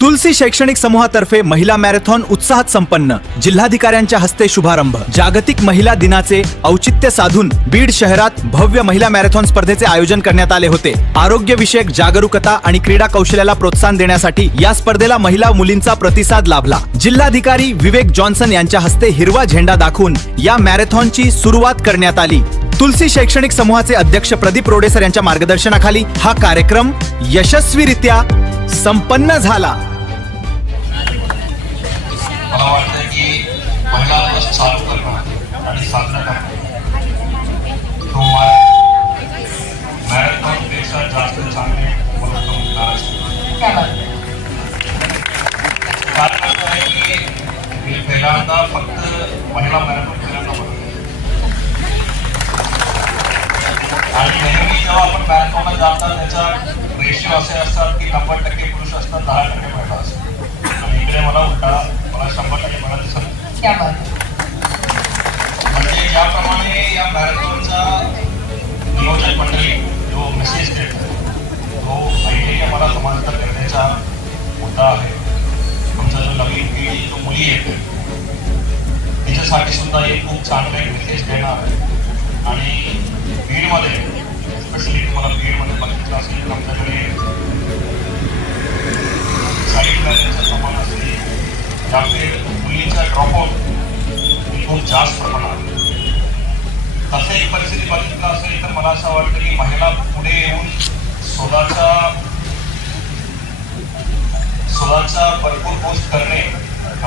तुलसी शैक्षणिक समूहातर्फे महिला मॅरेथॉन उत्साहात संपन्न. जिल्हाधिकाऱ्यांच्या हस्ते शुभारंभ. जागतिक महिला दिनाचे औचित्य साधून बीड शहरात भव्य महिला मॅरेथॉन स्पर्धेचे आयोजन करण्यात आले होते. आरोग्य विषयक जागरूकता आणि क्रीडा कौशल्याला प्रोत्साहन देण्यासाठी या स्पर्धेला महिला मुलींचा प्रतिसाद लाभला. जिल्हाधिकारी विवेक जॉन्सन यांच्या हस्ते हिरवा झेंडा दाखवून या मॅरेथॉनची सुरुवात करण्यात आली. तुलसी शैक्षणिक समूहाचे अध्यक्ष प्रदीप रोडेसर यांच्या मार्गदर्शनाखाली हा कार्यक्रम यशस्वीरित्या संपन्न झाला. मला वाटतं की पहिला दिवस चालू करणं आणि साजरा करणं तो मॅरेथॉनपेक्षा जास्त चांगले कारण असं आहे की मी पहिल्यांदा फक्त महिला मॅरेथॉन पहिल्यांदा बनवतो आणि नेहमी जेव्हा आपण मॅरेथॉनला जातात त्याचा रेशिओ असे असतात की 90% पुरुष असतात, 10% महिला असतात. आणि इकडे मला उलटा मला 100% मला दिसत. म्हणजे ज्याप्रमाणे या मॅरेथॉनचा नियोजन मंडळी जो मेसेज देतो तो ऐकणे मला समांतर करण्याचा मुद्दा आहे. आमचा जो नवीन पिढी जो मुली येते तिच्यासाठी सुद्धा एक खूप चांगला एक मेसेज देणार आहे. आणि बीडमध्ये स्पेशली तुम्हाला बीडमध्ये बघितलं असेल आमच्याकडे साईड बॅलेन्सचं प्रमाण असेल त्यामुळे मुलींचा ड्रॉपआउट खूप जास्त प्रमाणात. तसं एक परिस्थिती बघितलं असेल तर मला असं वाटतं की महिला पुढे येऊन स्वतःचा भरपूर पोस्ट करणे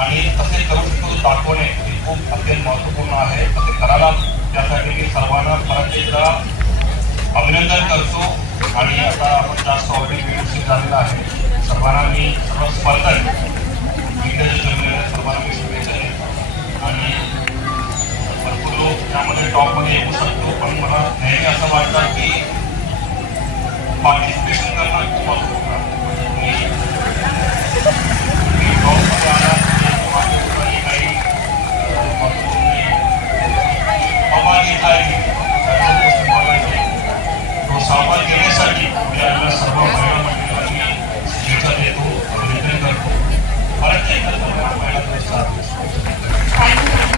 आणि तसे करू शकतो दाखवणे हे खूप अत्यंत महत्त्वपूर्ण आहे. तसे करायला त्यासाठी मी सर्वांना परत एकदा अभिनंदन करतो. आणि आता आपण जास्त ऑलरेडी विकसित झालेला आहे. सर्वांना मी सर्व स्पर्धक सर्वांना मी शुभेच्छा देतो. आणि भरपूर लोक त्यामध्ये टॉपमध्ये येऊ शकतो, पण मला नेहमी असं वाटतं की पार्टिसिपेशन करणं खूप महत्त्वपूर्ण आहे. मी टॉपमध्ये आला काही आव्हान घेत आहे तो सहभाग घेण्यासाठी आपल्याला सर्व महिला मंडळांनी शुभेच्छा देतो, अभिनंदन करतो. परत एकदा महिला